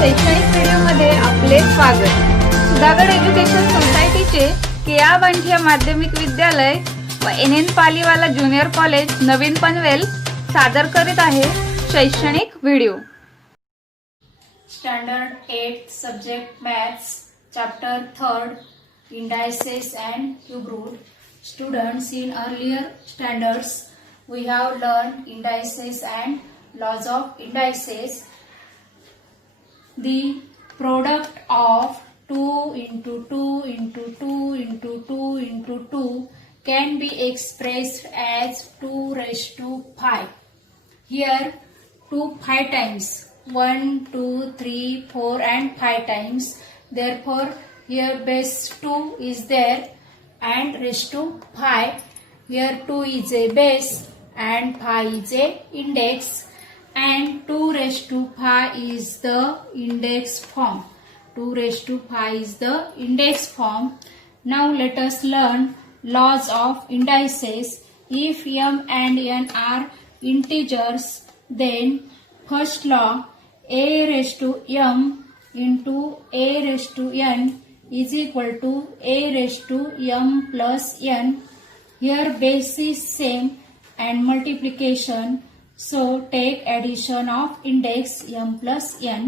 शैक्षणिक व्हिडिओमध्ये आपले स्वागत। सुधागड एज्युकेशन सोसायटीचे केआ बांठिया माध्यमिक विद्यालय व एन पालीवाला ज्युनियर कॉलेज नवीन पनवेल सादर करीत आहे शैक्षणिक video. Standard 8 Subject Maths Chapter 3 Indices and Cube Root. Students, in earlier standards we have learned indices and laws of indices. The product of 2 into 2 into 2 into 2 into 2 can be expressed as 2 raised to 5. Here 2 5 times, 1 2 3 4 and 5 times. Therefore here base 2 is there and raised to 5. Here 2 is a base and 5 is a index, and 2 raised to 5 is the index form. 2 raised to 5 is the index form. Now let us learn laws of indices. If m and n are integers, then first law, a raised to m into a raised to n is equal to a raised to m plus n. Here base is same and multiplication, so take addition of index m plus n.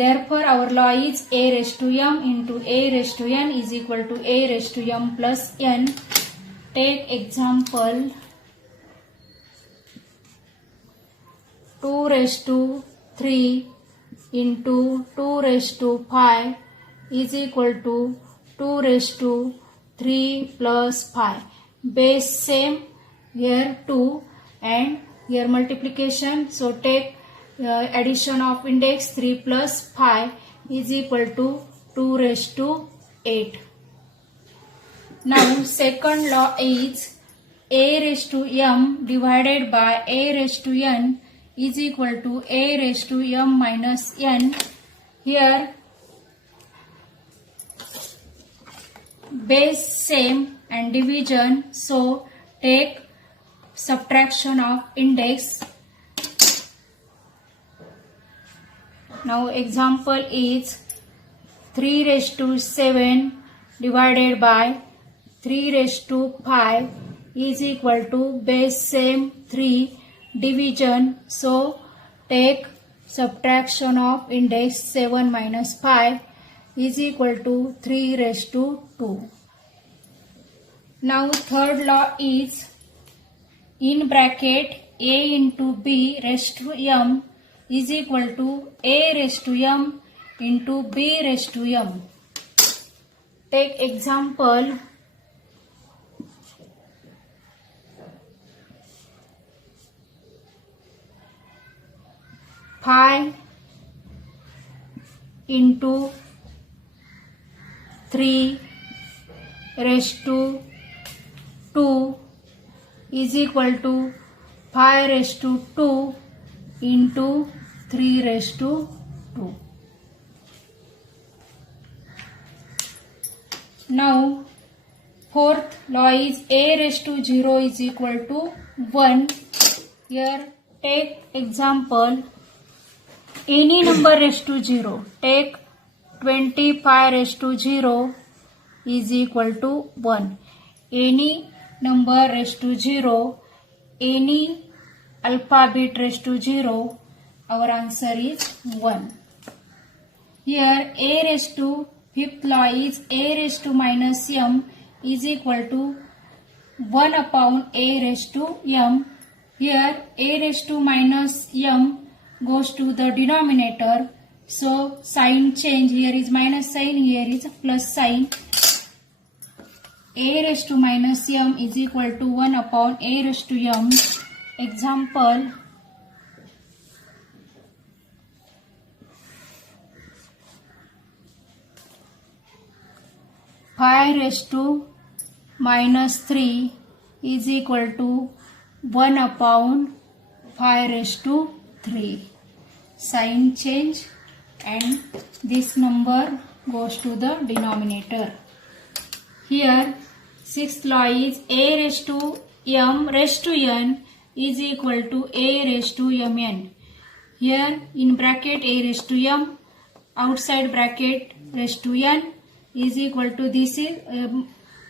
Therefore our law is a raised to m into a raised to n is equal to a raised to m plus n. Take example, 2 raised to 3 into 2 raised to 5 is equal to 2 raised to 3 plus 5. Base same, here 2 and here multiplication, so take addition of index 3 plus 5 is equal to 2 raised to 8. Now second law is a raised to m divided by a raised to n is equal to a raised to m minus n. Here base same and division, so take subtraction of index. Now example is 3 raised to 7 divided by 3 raised to 5 is equal to base same 3 division, so take subtraction of index 7 minus 5 is equal to 3 raised to 2. Now third law is in bracket a into b raised to m is equal to a raised to m into b raised to m. Take example, 5 into 3 raised to 2 is equal to 5 raised to 2 into 3 raised to 2. Now fourth law is a raised to 0 is equal to 1. Here take example, any number raised to 0. Take 25 raised to 0 is equal to 1. Any number raised to 0, any alphabet raised to 0, our answer is 1. Here a raised to, fifth law is a raised to minus m is equal to 1 upon a raised to m. Here a raised to minus m goes to the denominator, so sign change, here is minus sign, here is plus sign. A raised to minus m is equal to 1 upon a raised to m. Example, 5 raised to minus 3 is equal to 1 upon 5 raised to 3. Sign change and this number goes to the denominator. Here sixth law is a raised to m raised to n is equal to a raised to mn. Here in bracket a raised to m, outside bracket raised to n is equal to this is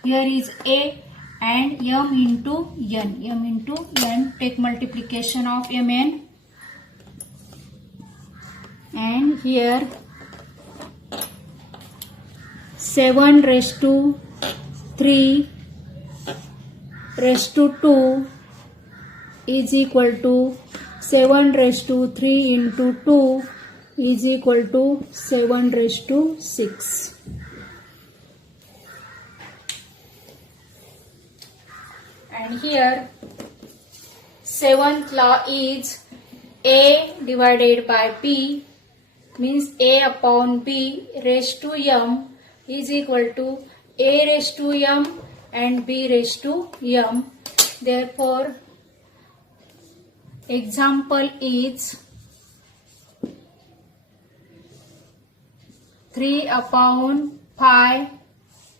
here is a and m into n. M into n, take multiplication of mn, and here 7 raised to 3 raised to 2 is equal to 7 raised to 3 into 2 is equal to 7 raised to 6. And here 7th law is a divided by b, means a upon b raised to m is equal to a raised to m and b raised to m. Therefore, example is 3 upon 5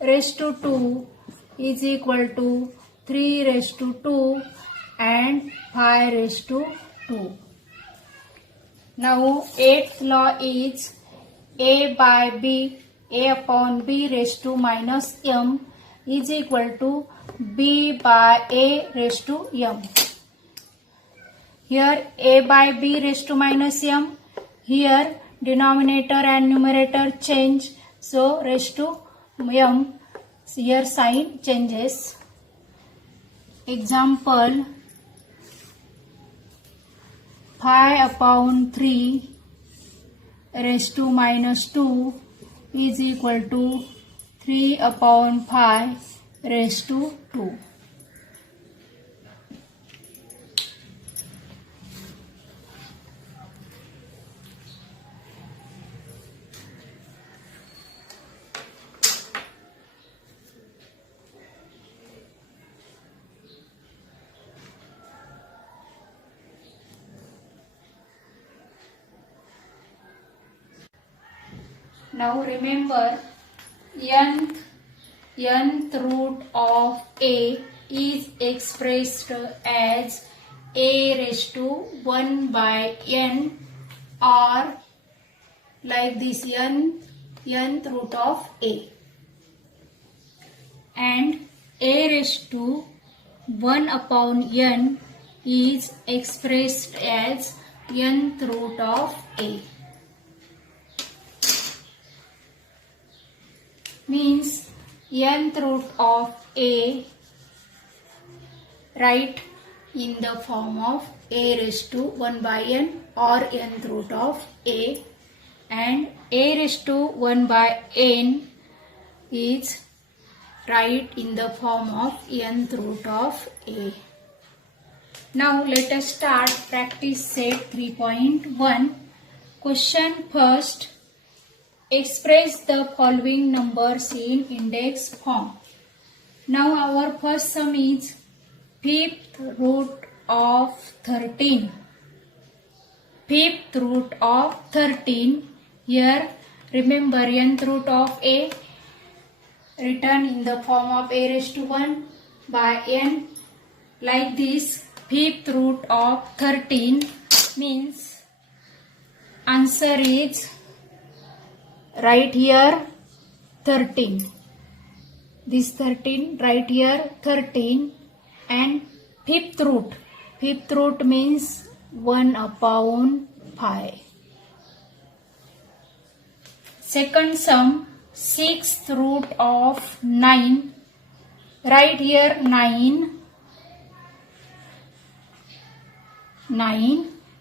raised to 2 is equal to 3 raised to 2 and 5 raised to 2. Now 8th law is a by b, a upon b raised to minus m is equal to b by a raised to m. Here a by b raised to minus m, here denominator and numerator change, so raised to m, here sign changes. Example 5 upon 3 raised to minus 2 is equal to 3 upon 5 raised to 2. Now remember, nth root of a is expressed as a raised to 1 by n, or like this nth root of a, and a raised to 1 upon n is expressed as nth root of a. Means nth root of a, write in the form of a raised to 1 by n or nth root of a, and a raised to 1 by n is write in the form of nth root of a. Now let us start practice set 3.1. Question first. Express the following numbers in index form. Now our first sum is 5th root of 13. 5th root of 13. Here remember nth root of a written in the form of a raised to 1 by n, like this. 5th root of 13 means answer is right here 13. This 13 right here 13, and 5th root. 5th root means 1 upon 5. Second sum, 6th root of 9. Right here 9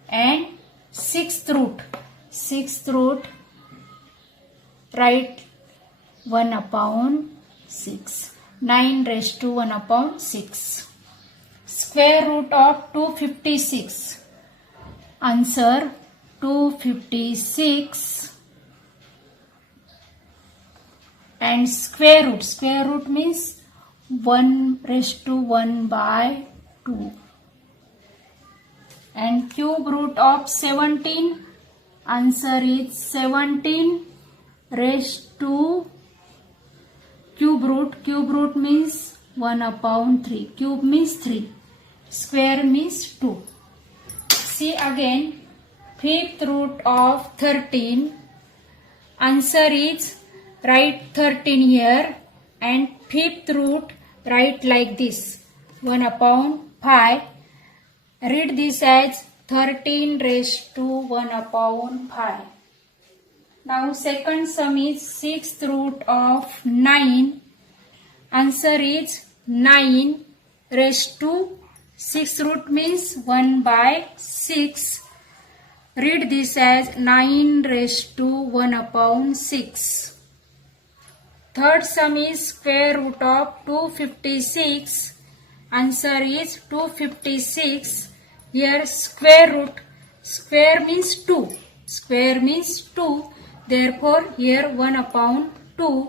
and 6th root. 6th root, write 1 upon 6. 9 raised to 1 upon 6. Square root of 256. Answer 256. And square root. Square root means 1 raised to 1 by 2. And cube root of 17. Answer is 17 raised to cube root. Cube root means 1 upon 3. Cube means 3. Square means 2. See again. fifth root of 13. Answer is write 13 here and fifth root write like this 1 upon 5. Read this as 13 raised to 1 upon 5. Now second sum is sixth root of 9. Answer is 9 raised to sixth root means 1 by 6. Read this as 9 raised to 1 upon 6. Third sum is square root of 256. Answer is 256. Here square root, square means 2. Square means 2. Therefore here 1 upon 2.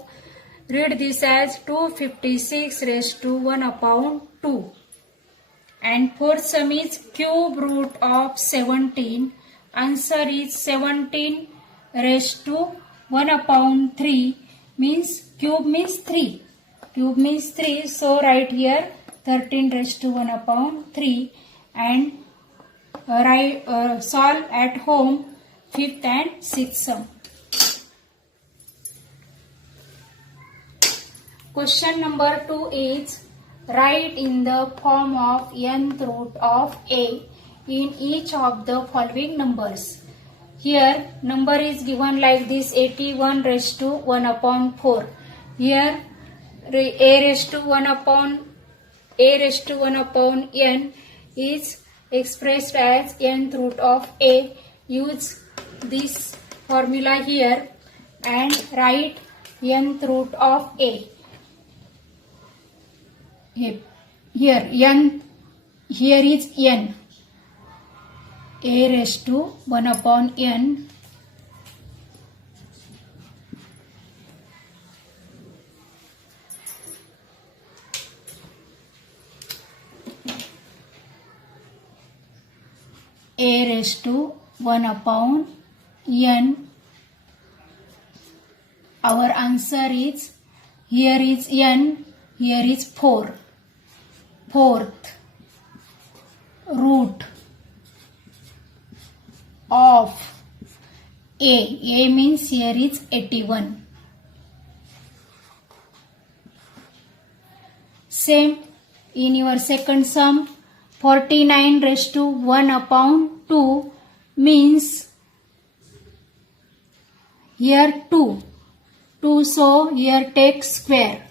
Read this as 256 raised to 1 upon 2. And fourth sum is cube root of 17. Answer is 17 raised to 1 upon 3 means cube means 3. Cube means 3. So write here 13 raised to 1 upon 3 and solve at home fifth and sixth sum. Question number 2 is write in the form of nth root of a in each of the following numbers. Here number is given like this 81 raised to 1 upon 4. Here a raised to 1 upon n is expressed as nth root of a. Use this formula here and write nth root of a. Here is n. A raised to 1 upon n A raised to 1 upon n. Our answer is here is n, here is 4. Fourth root of a. A means here is 81. Same in your second sum 49 raised to 1 upon 2 means here 2. So here take square.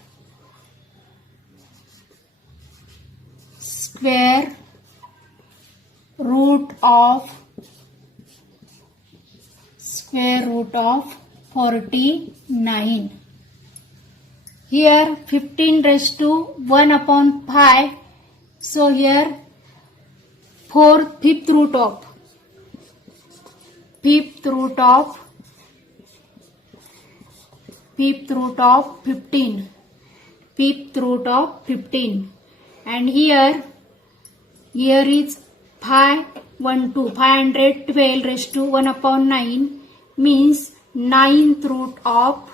Square root of 49. Here 15 raised to 1 upon 5. So here fifth root of 15. Fifth root of 15. And here is 512 raised to 1 upon 9 means ninth root of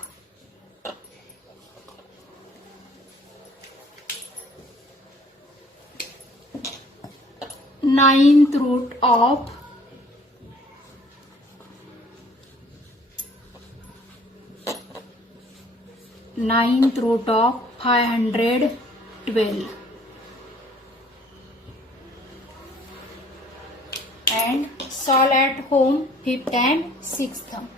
512 and solve at home fifth and sixth sum.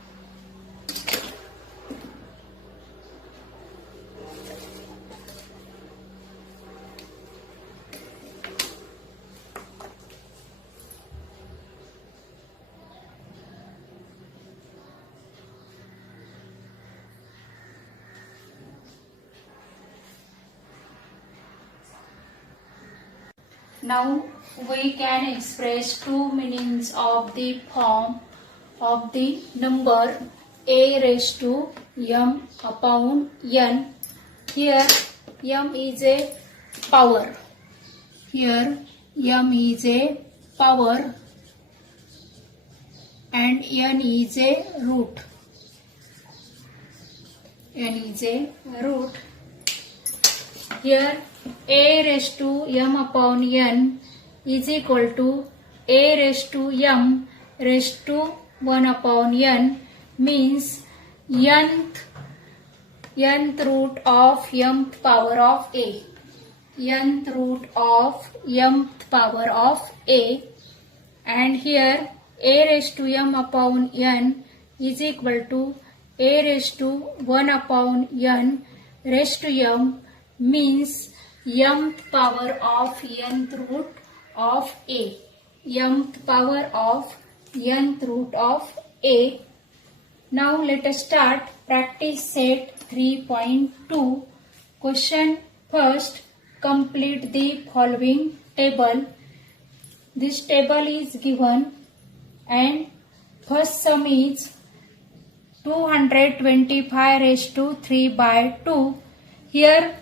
Now we can express two meanings of the form of the number a raised to m upon n. Here m is a power. Here m is a power and n is a root. N is a root. Here a raised to m upon n is equal to a raised to m raised to 1 upon n means nth root of mth power of a. Nth root of mth power of a, and here a raised to m upon n is equal to a raised to 1 upon n raised to m means mth power of nth root of a. Mth power of nth root of a. Now let us start practice set 3.2. Question first. Complete the following table. This table is given and first sum is 225 raised to 3 by 2. Here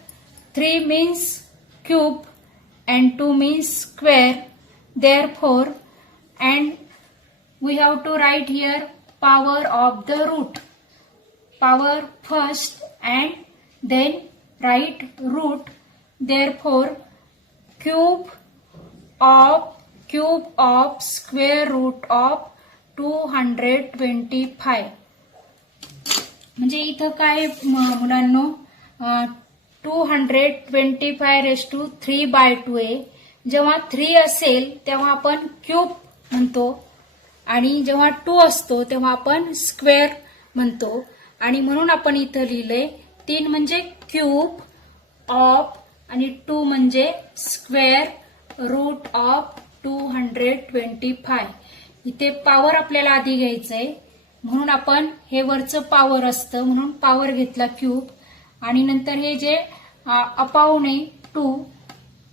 3 means cube and 2 means square. Therefore, and we have to write here power of the root. Power first and then write root. Therefore, cube of square root of 225. म्हणजे इथं काय मुलांनो 225 raise to 3 by 2 आहे. जेव्हा 3 असेल तेव्हा आपण cube म्हणतो आणि जेव्हा 2 असतो तेव्हा आपण स्क्वेअर म्हणतो आणि म्हणून आपण इथं लिहिलंय 3 म्हणजे क्यूब ऑफ आणि 2 म्हणजे स्क्वेअर रूट ऑफ 225. इथे पॉवर आपल्याला आधी घ्यायचंय म्हणून आपण हे वरचं पॉवर असतं म्हणून पॉवर घेतला क्यूब आणि नंतर हे जे अपाऊन आहे 2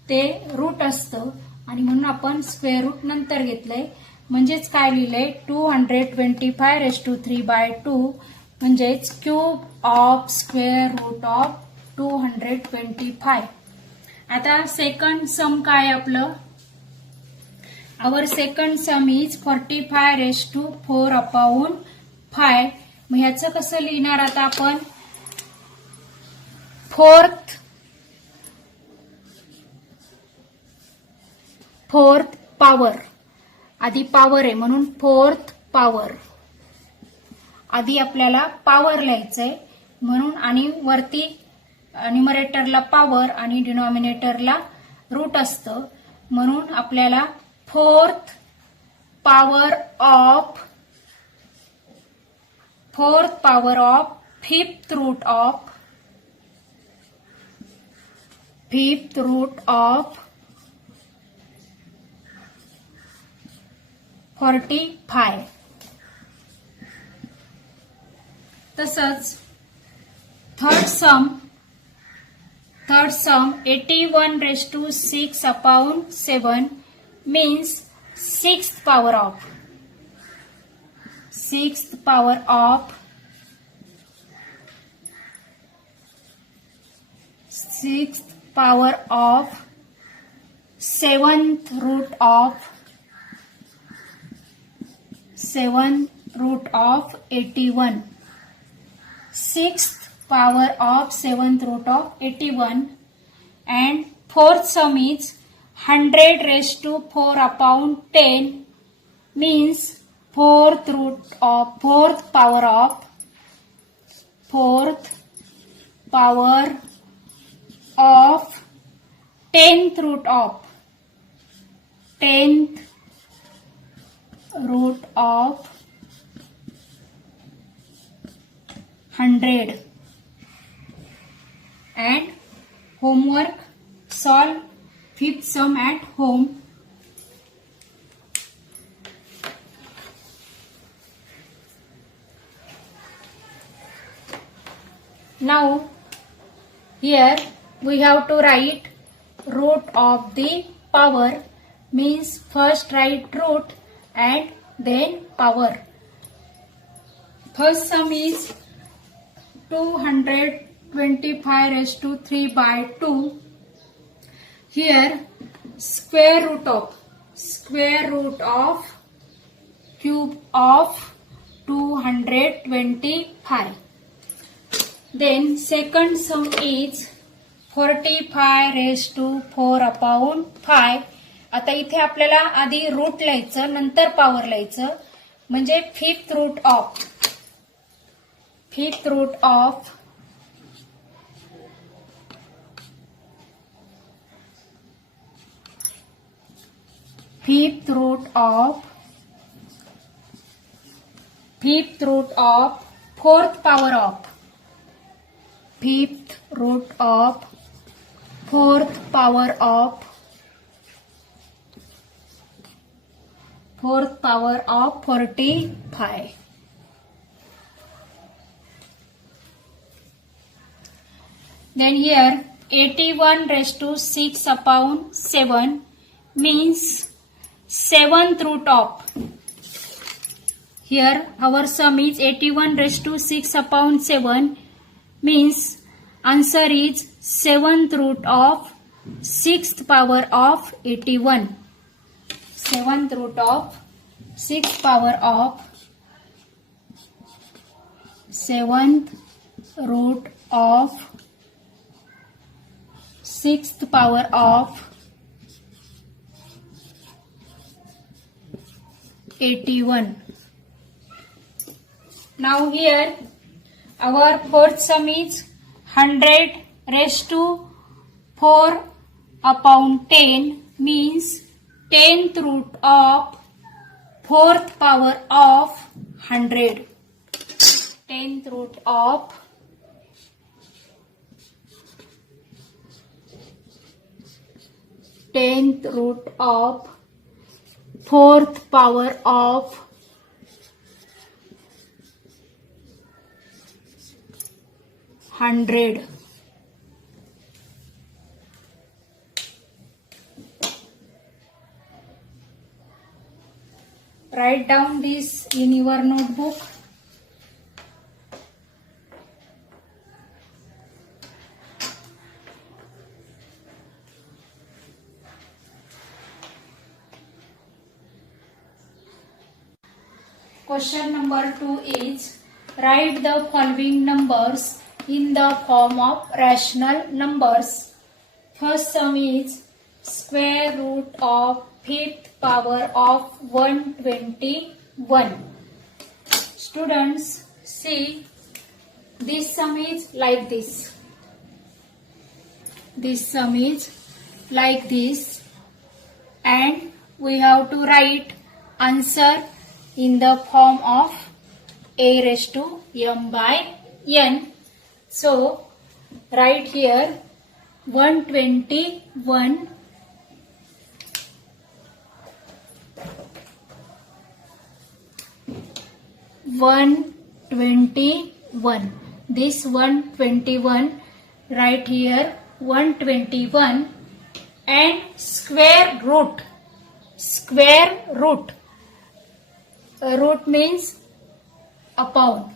ते रूट असतं आणि म्हणून आपण स्क्वेअर रूट नंतर घेतलंय. म्हणजेच काय लिहिलंय 225 रेस टू 3 by 2 म्हणजेच cube of square root of 225. आता सेकंड सम काय आपलं. Our second sum is 45 raise to 4 upon 5. मग ह्याचं कसं लिहिणार आता आपण. फोर्थ पॉवर आधी पॉवर आहे म्हणून फोर्थ पॉवर आधी आपल्याला पॉवर लिहायचंय म्हणून आणि वरती न्यूमरेटरला पॉवर आणि डिनॉमिनेटरला रूट असतं म्हणून आपल्याला fourth power of fifth root of 45. तसंच third sum 81 raise to 6 upon 7 means sixth power of 7th root of 81. 6th power of 7th root of 81. And fourth sum is 100 raised to 4 upon 10 means fourth power of 10th root of 100. And homework, solve fifth sum at home. Now here we have to write root of the power means first write root and then power. First sum is 225 raised to 3 by 2. Here square root of cube of 225. Then second sum is 45 raised to 4 upon 5. आता इथे आपल्याला आधी root लिहायचं नंतर power लिहायचं म्हणजे fifth root of 5th root of 4th power of 5th root of 4th power of 45. Then here 81 raised to 6 upon 7 means 7th root of. Here our sum is 81 raised to 6 upon 7 means answer is 7th root of 6th power of 81. 7th root of 6th power of 7th root of 6th power of 81. Now here our fourth sum is 100 raised to 4 upon 10 means 10th root of 4th power of 100. 10th root of 10th root of 4th power of 100. Write down this in your notebook. Question number 2 is write the following numbers in the form of rational numbers. First sum is square root of 5th power of 121. Students, see, this sum is like this. This sum is like this, and we have to write answer in the form of a raised to m by n. So, write here 121 121. This 121, write here 121 and square root. Square root. Root means upon.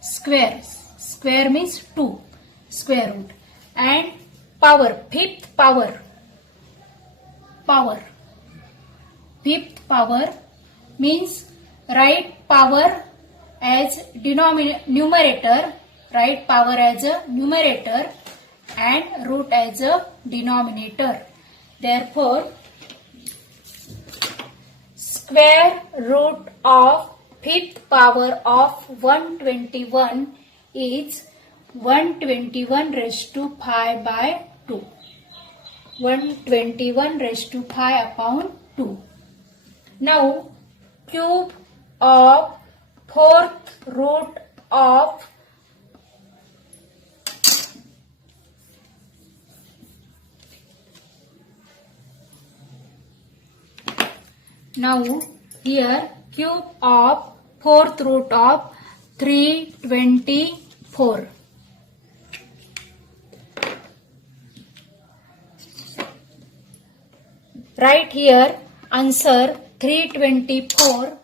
Square. Square means 2. Square root. And power. 5th power. Power. 5th power means write power as numerator. Write power as a numerator and root as a denominator. Therefore, square root of 5th power of 121 is 121 raised to 5 by 2. 121 raised to 5 upon 2. Now, cube of 4th root of cube of 4th root of 324. Write here answer 324.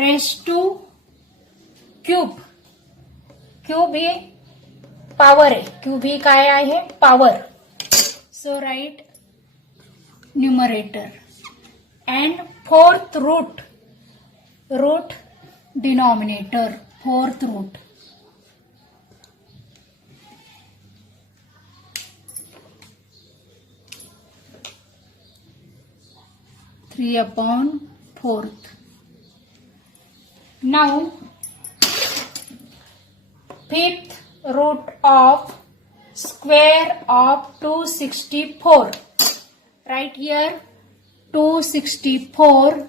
raised to cube. Cube हे power आहे. Cube ही काय आहे? Power. So write numerator and 4th root denominator. fourth root. Three upon fourth. Now fifth root of square of 264. Right here 264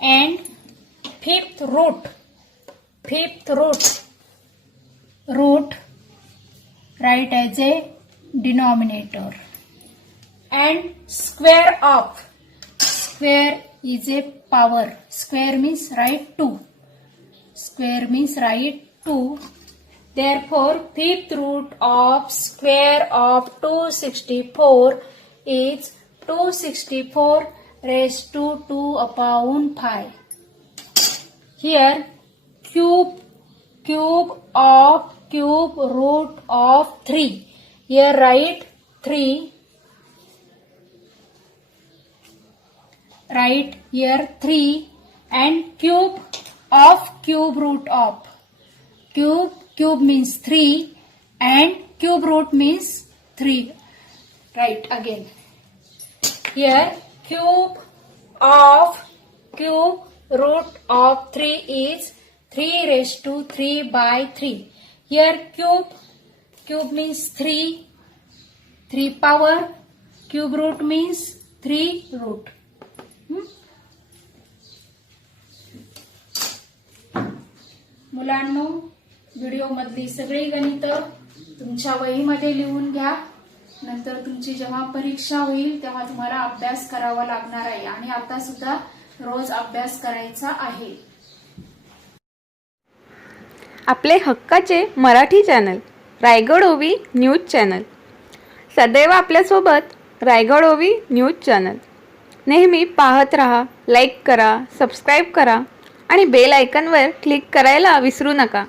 and fifth root write as a denominator, and square is a power. Square means write 2. Therefore fifth root of square of 264 is 264 raised to 2 upon 5. Here cube root of 3. Here write 3. Write here 3 and cube root of. Cube means 3 and cube root means 3. Right again. Here cube root of 3 is 3 raised to 3 by 3. Here cube means 3 power. Cube root means 3 root. मुलांनो, video मधली सगळी गणित तुमच्या वहीमध्ये लिहून घ्या. नंतर तुमची जेव्हा परीक्षा होईल तेव्हा तुम्हाला अभ्यास करावा लागणार आहे आणि आता सुद्धा रोज अभ्यास करायचा आहे. आपले हक्काचे मराठी चॅनल रायगड ओवी न्यूज चॅनल सदैव आपल्यासोबत. रायगड ओवी न्यूज चॅनल नेहमी पाहत रहा, लाईक करा, सबस्क्राईब करा आणि बेल आयकॉनवर क्लिक करायला विसरू नका.